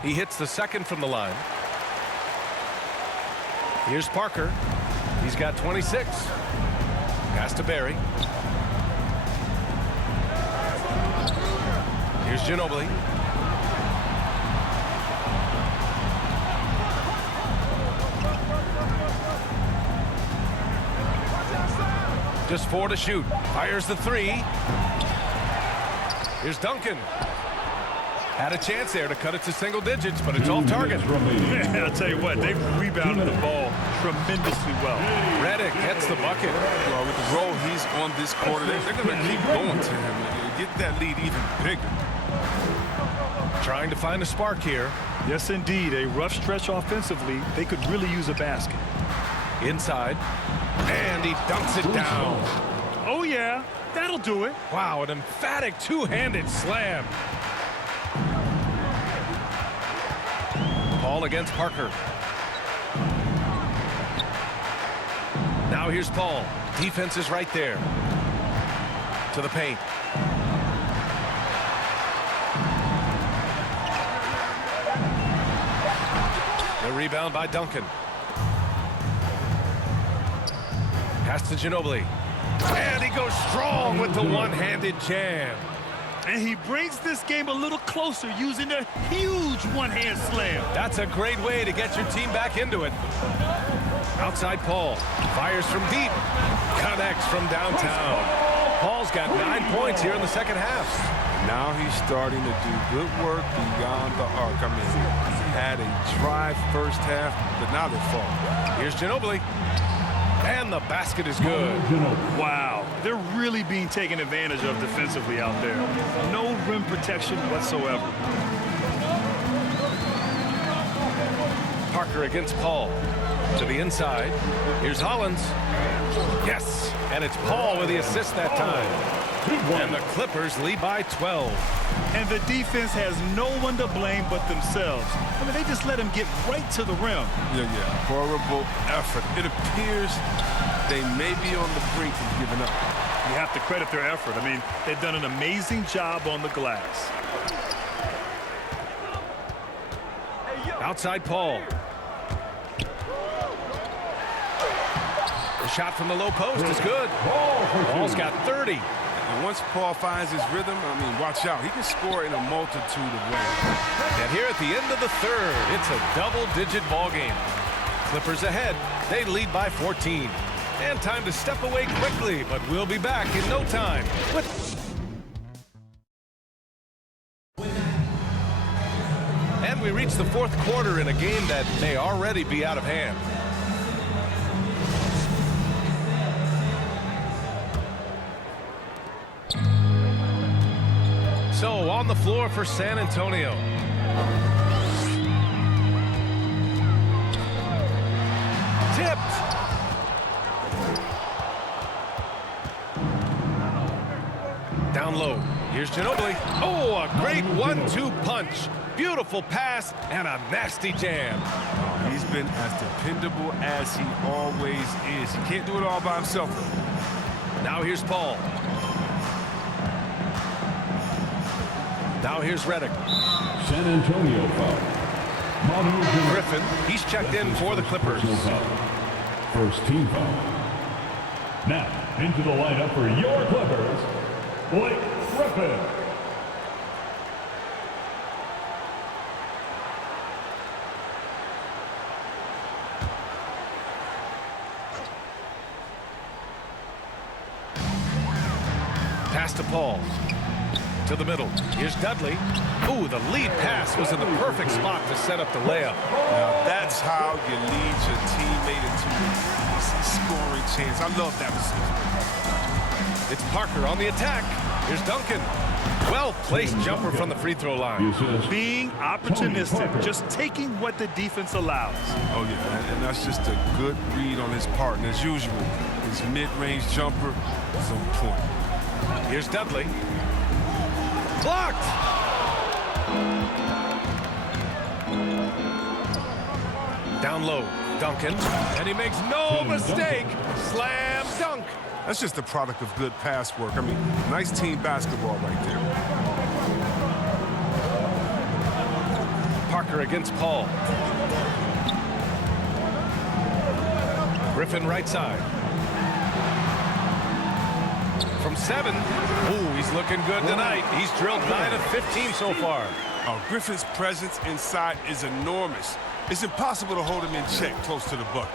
He hits the second from the line. Here's Parker. He's got 26. Pass to Barry. Here's Ginobili. Just 4 to shoot. Fires the 3. Here's Duncan. Had a chance there to cut it to single digits, but it's off target. Yeah, I'll tell you what, they've rebounded the ball tremendously well. Redick gets the bucket. Well, with the role he's on this quarter, they're going to keep going to him and get that lead even bigger. Trying to find a spark here. Yes, indeed. A rough stretch offensively. They could really use a basket. Inside. And he dunks it down. Oh, yeah. That'll do it. Wow, an emphatic two-handed slam. Paul against Parker. Now here's Paul. Defense is right there. To the paint. The rebound by Duncan. Pass to Ginobili. And he goes strong with the one-handed jam. And he brings this game a little closer using a huge one-hand slam. That's a great way to get your team back into it. Outside Paul. Fires from deep. Connects from downtown. Paul's got 9 points here in the second half. Now he's starting to do good work beyond the arc. I mean, he had a drive first half, but now they're falling. Here's Ginobili. And the basket is good. Wow, they're really being taken advantage of defensively out there. No rim protection whatsoever. Parker against Paul. To the inside. Here's Hollins. Yes, and it's Paul with the assist that time. And the Clippers lead by 12. And the defense has no one to blame but themselves. I mean, they just let him get right to the rim. Yeah. Horrible effort. It appears they may be on the brink of giving up. You have to credit their effort. I mean, they've done an amazing job on the glass. Outside Paul. The shot from the low post is good. Paul's got 30. And once Paul finds his rhythm, I mean, watch out. He can score in a multitude of ways. And here at the end of the third, it's a double-digit ball game. Clippers ahead. They lead by 14. And time to step away quickly, but we'll be back in no time. And we reach the fourth quarter in a game that may already be out of hand. So on the floor for San Antonio. Tipped. Down low. Here's Ginobili. Oh, a great 1-2 punch. Beautiful pass and a nasty jam. He's been as dependable as he always is. He can't do it all by himself. Now here's Paul. Now here's Redick. San Antonio foul. Griffin, he's checked in for the Clippers. First team foul. Now, into the lineup for your Clippers, Blake Griffin. Pass to Paul. To the middle. Here's Dudley. Ooh, the lead pass was in the perfect spot to set up the layup. Now that's how you lead your teammate into an easy scoring chance. I love that decision. It's Parker on the attack. Here's Duncan. Well-placed jumper from the free throw line. Being opportunistic, just taking what the defense allows. Oh, yeah, and that's just a good read on his part. And as usual, his mid-range jumper is on point. Here's Dudley. Blocked! Down low, Duncan. And he makes no mistake. Slam dunk. That's just the product of good pass work. I mean, nice team basketball right there. Parker against Paul. Griffin right side. From 7. Ooh, he's looking good tonight. He's drilled 9 of 15 so far. Oh, Griffin's presence inside is enormous. It's impossible to hold him in check close to the bucket.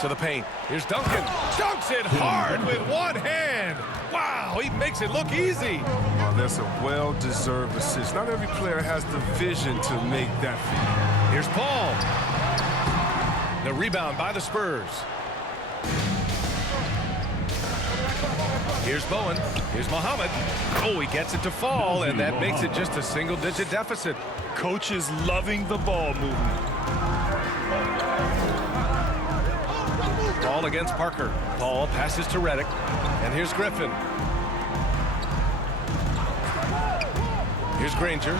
To the paint. Here's Duncan. Dunks it hard with one hand. Wow, he makes it look easy. Oh, that's a well-deserved assist. Not every player has the vision to make that feed. Here's Paul. The rebound by the Spurs. Here's Bowen. Here's Muhammad. Oh, he gets it to fall, and that makes it just a single-digit deficit. Coach is loving the ball movement. Ball against Parker. Paul passes to Redick. And here's Griffin. Here's Granger.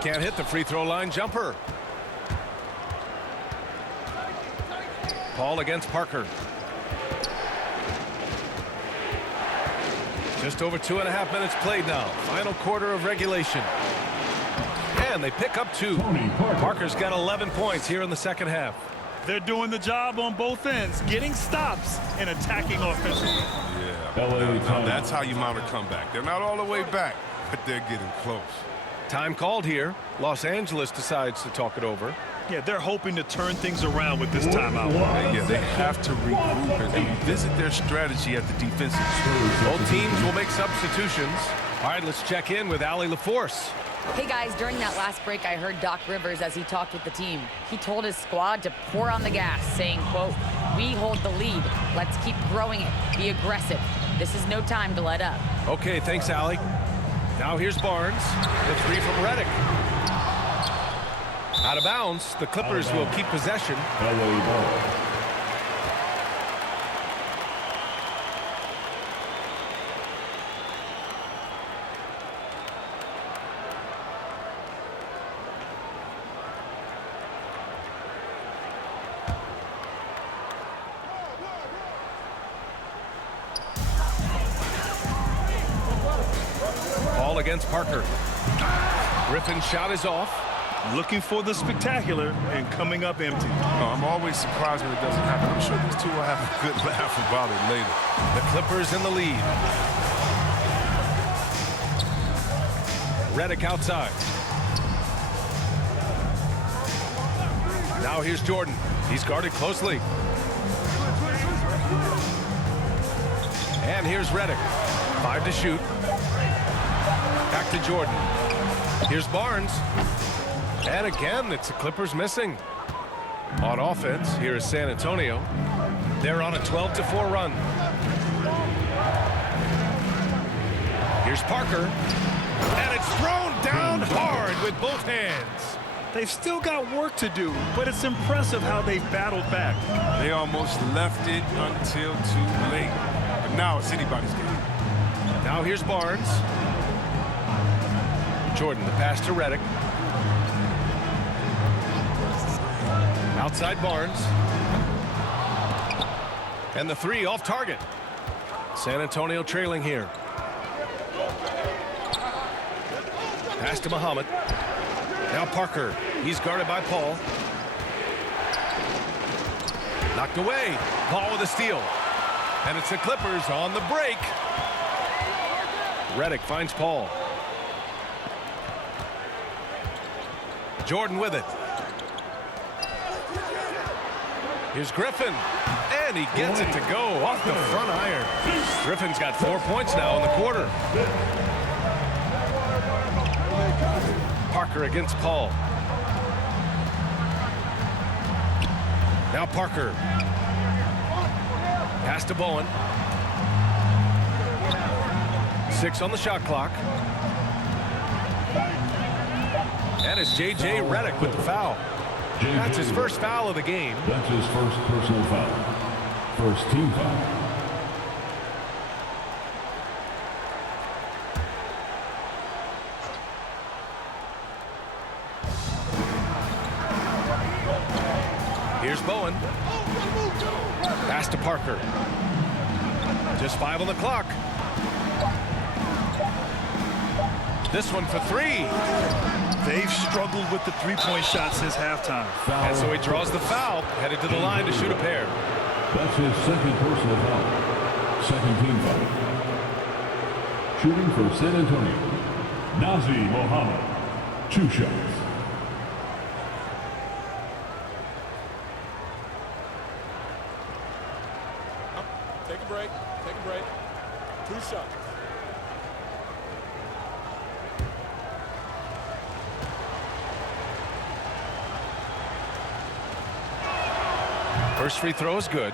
Can't hit the free throw line jumper. Paul against Parker. Just over 2.5 minutes played now. Final quarter of regulation. And they pick up 2. Parker's got 11 points here in the second half. They're doing the job on both ends, getting stops and attacking offensively. Yeah, now that's how you mount a comeback. They're not all the way back, but they're getting close. Time called here. Los Angeles decides to talk it over. Yeah, they're hoping to turn things around with this timeout. Yeah, they have to regroup and revisit their strategy at the defensive. Both teams will make substitutions. All right, let's check in with Allie LaForce. Hey guys, during that last break, I heard Doc Rivers as he talked with the team. He told his squad to pour on the gas, saying, quote, "We hold the lead. Let's keep growing it. Be aggressive. This is no time to let up." Okay, thanks, Allie. Now here's Barnes. The 3 from Redick. Out of bounds. The Clippers will keep possession. LA ball. Ball against Parker. Griffin's shot is off. Looking for the spectacular and coming up empty. Oh, I'm always surprised when it doesn't happen. I'm sure these two will have a good laugh about it later. The Clippers in the lead. Redick outside. Now here's Jordan. He's guarded closely. And here's Redick. 5 to shoot. Back to Jordan. Here's Barnes. And again, it's the Clippers missing. On offense, here is San Antonio. They're on a 12-4 run. Here's Parker. And it's thrown down hard with both hands. They've still got work to do, but it's impressive how they've battled back. They almost left it until too late. But now it's anybody's game. Now here's Barnes. Jordan, the pass to Redick. Outside Barnes. And the 3 off target. San Antonio trailing here. Pass to Muhammad. Now Parker. He's guarded by Paul. Knocked away. Paul with a steal. And it's the Clippers on the break. Redick finds Paul. Jordan with it. Here's Griffin. And he gets it to go off the front iron. Griffin's got 4 points now in the quarter. Parker against Paul. Now Parker. Pass to Bowen. 6 on the shot clock. And it's J.J. Redick with the foul. That's his first foul of the game. That's his first personal foul. First team foul. Here's Bowen. Pass to Parker. Just 5 on the clock. This one for 3. They've struggled with the three-point shot since halftime. And so he draws the foul, headed to the line to shoot a pair. That's his second personal foul. Second team foul. Shooting for San Antonio, Nazi Mohammed. 2 shots. Take a break. Take a break. 2 shots. First free throw is good.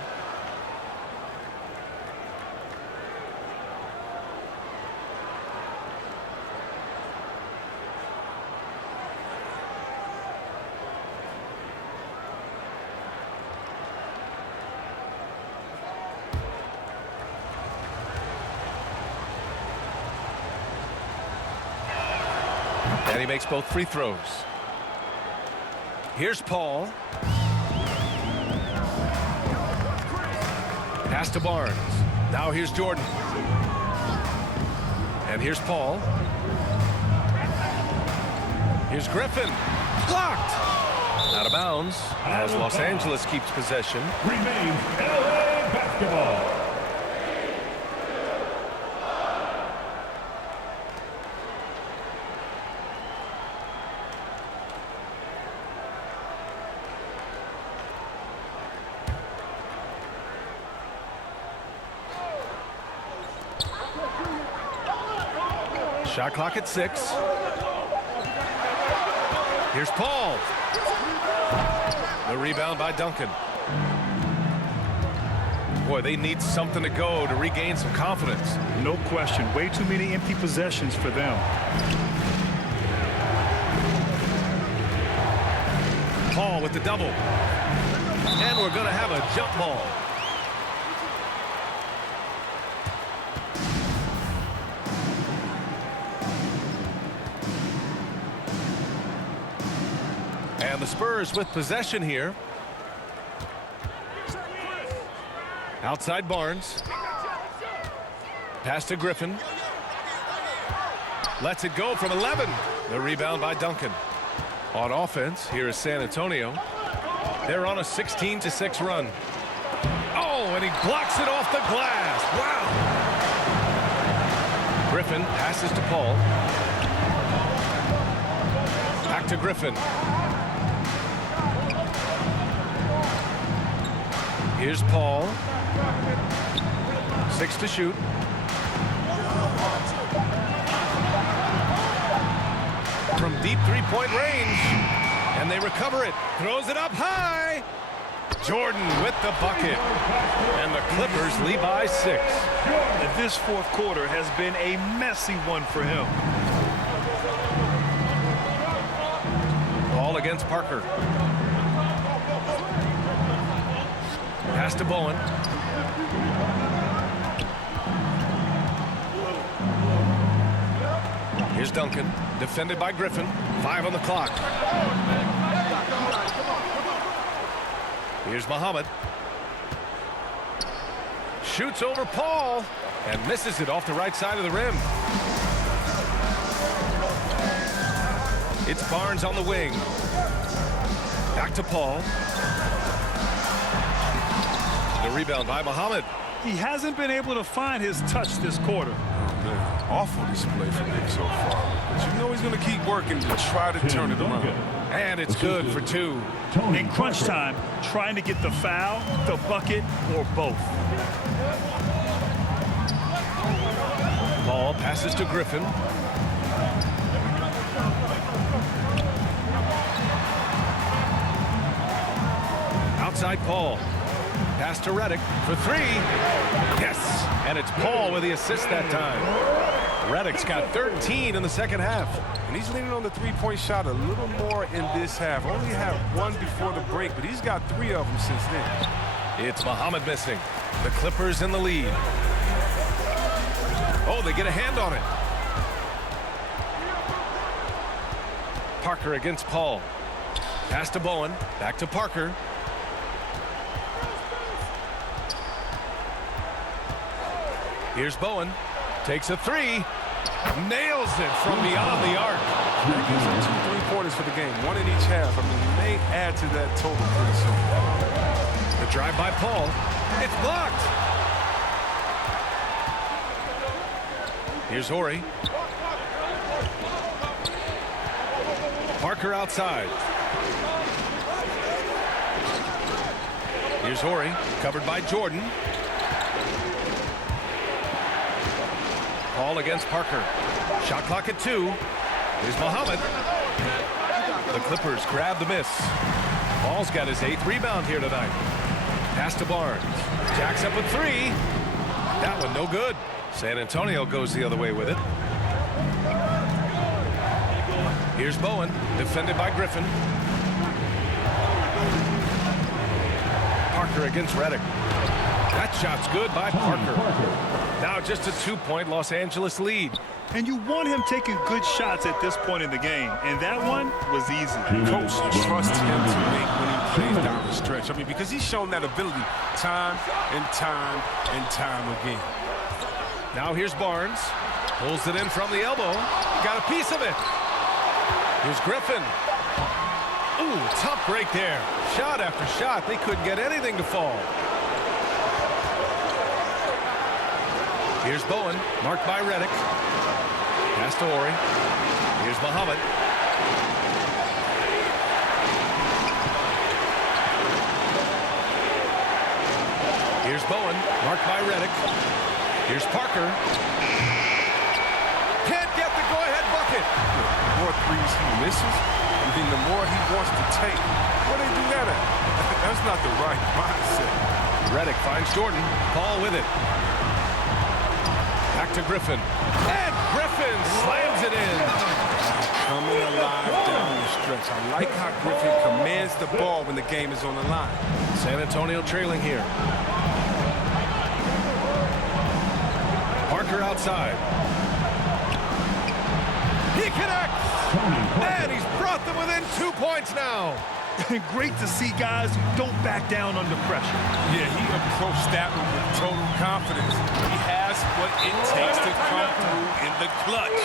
And he makes both free throws. Here's Paul. Pass to Barnes. Now here's Jordan. And here's Paul. Here's Griffin. Blocked. Out of bounds as Los Angeles keeps possession. Remains LA basketball. Shot clock at 6. Here's Paul. The rebound by Duncan. Boy, they need something to go to regain some confidence. No question. Way too many empty possessions for them. Paul with the double. And we're going to have a jump ball. And the Spurs with possession here. Outside Barnes. Pass to Griffin. Lets it go from 11. The rebound by Duncan. On offense, here is San Antonio. They're on a 16-6 run. Oh, and he blocks it off the glass. Wow. Griffin passes to Paul. Back to Griffin. Here's Paul. 6 to shoot. From deep three-point range. And they recover it. Throws it up high. Jordan with the bucket. And the Clippers lead by 6. And this fourth quarter has been a messy one for him. Ball against Parker. Pass to Bowen. Here's Duncan, defended by Griffin. 5 on the clock. Here's Muhammad. Shoots over Paul and misses it off the right side of the rim. It's Barnes on the wing. Back to Paul. The rebound by Muhammad. He hasn't been able to find his touch this quarter. Oh, man. Awful display from him so far. But you know he's going to keep working to try to turn it around. And it's good for 2. In crunch time, trying to get the foul, the bucket, or both. Paul passes to Griffin. Outside Paul. Pass to Redick for 3. Yes, and it's Paul with the assist that time. Redick's got 13 in the second half. And he's leaning on the three-point shot a little more in this half. Only had 1 before the break, but he's got 3 of them since then. It's Muhammad missing. The Clippers in the lead. Oh, they get a hand on it. Parker against Paul. Pass to Bowen. Back to Parker. Here's Bowen. Takes a 3. Nails it from beyond the arc. That gives him 2 3-pointers for the game. 1 in each half. I mean, he may add to that total pretty soon. The drive by Paul. It's blocked. Here's Horry. Parker outside. Here's Horry, covered by Jordan. Paul against Parker. Shot clock at 2. Here's Muhammad. The Clippers grab the miss. Paul's got his 8th rebound here tonight. Pass to Barnes. Jacks up at 3. That one no good. San Antonio goes the other way with it. Here's Bowen, defended by Griffin. Parker against Redick. That shot's good by Parker. Now just a 2-point Los Angeles lead. And you want him taking good shots at this point in the game. And that one was easy. Coach trusts him to make when he plays down the stretch. I mean, because he's shown that ability time and time and time again. Now here's Barnes. Pulls it in from the elbow. Got a piece of it. Here's Griffin. Ooh, tough break there. Shot after shot. They couldn't get anything to fall. Here's Bowen, marked by Redick. Pass to Ori. Here's Muhammad. Here's Bowen, marked by Redick. Here's Parker. Can't get the go-ahead bucket. The more threes he misses, I mean, the more he wants to take. Where they do that at? That's not the right mindset. Redick finds Jordan. Paul with it. Back to Griffin. And Griffin slams it in. Coming alive down the stretch. I like how Griffin commands the ball when the game is on the line. San Antonio trailing here. Parker outside. He connects. And he's brought them within 2 points now. Great to see guys who don't back down under pressure. Yeah, he approached that one with total confidence. He has what it takes to come through in the clutch.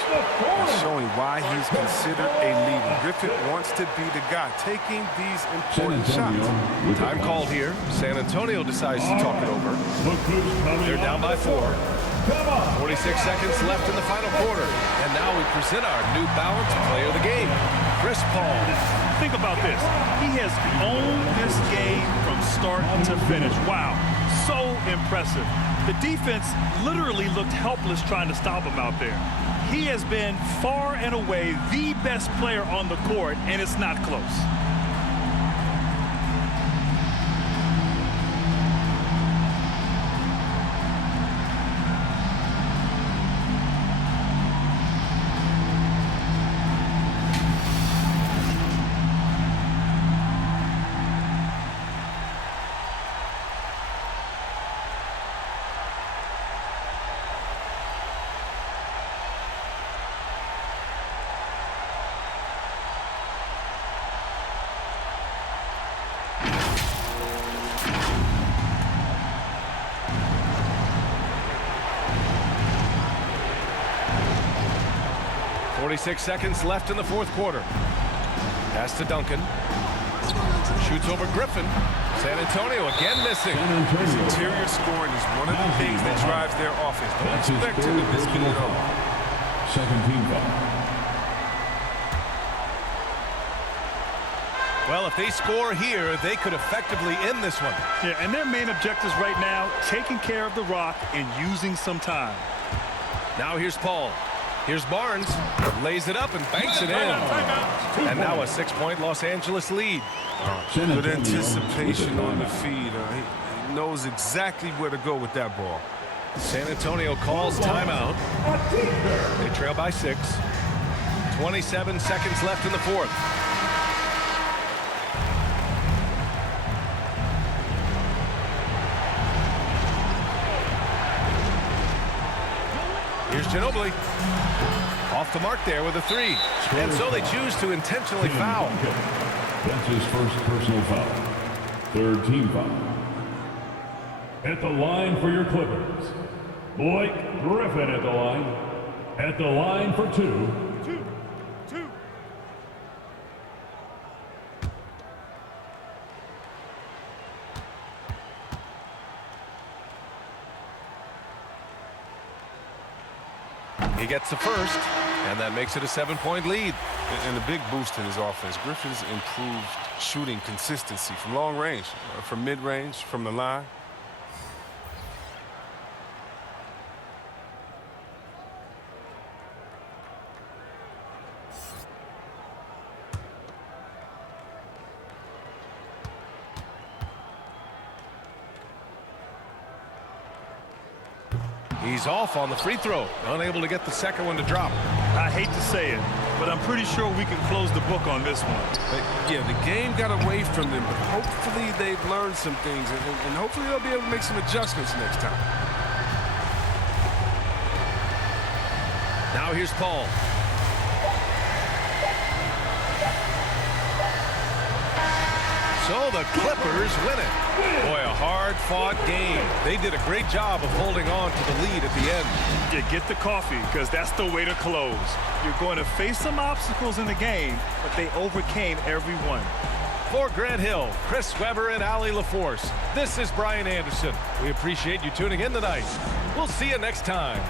Showing why he's considered a leader. Griffin wants to be the guy taking these important shots. Time called here. San Antonio decides to talk it over. They're down by 4. 46 seconds left in the final quarter. And now we present our new balanced player of the game, Chris Paul. Think about this. He has owned this game from start to finish. Wow, so impressive. The defense literally looked helpless trying to stop him out there. He has been far and away the best player on the court, and it's not close. .46 seconds left in the fourth quarter. Pass to Duncan. Shoots over Griffin. San Antonio again missing. His interior scoring is one of the things that drives their offense. Don't expect him to miss it at all. Second team foul. Well, if they score here, they could effectively end this one. Yeah, and their main objectives right now, taking care of the rock and using some time. Now here's Paul. Here's Barnes. Lays it up and banks it in. And now a 6-point Los Angeles lead. Good anticipation on the feed. He knows exactly where to go with that ball. San Antonio calls timeout. They trail by 6. 27 seconds left in the fourth. Here's Ginobili. Off the mark there with a 3. And so they choose to intentionally foul. That's his first personal foul. Third team foul. At the line for your Clippers, Blake Griffin at the line. At the line for 2. He gets the first, and that makes it a 7-point lead. And a big boost in his offense. Griffin's improved shooting consistency from long range, from mid-range, from the line. He's off on the free throw, unable to get the second one to drop. I hate to say it, but I'm pretty sure we can close the book on this one. But, yeah, the game got away from them, but hopefully they've learned some things, and hopefully they'll be able to make some adjustments next time. Now here's Paul. So the Clippers win it. Boy, a hard-fought game. They did a great job of holding on to the lead at the end. Yeah, get the coffee, because that's the way to close. You're going to face some obstacles in the game, but they overcame every one. For Grant Hill, Chris Webber, and Allie LaForce, this is Brian Anderson. We appreciate you tuning in tonight. We'll see you next time.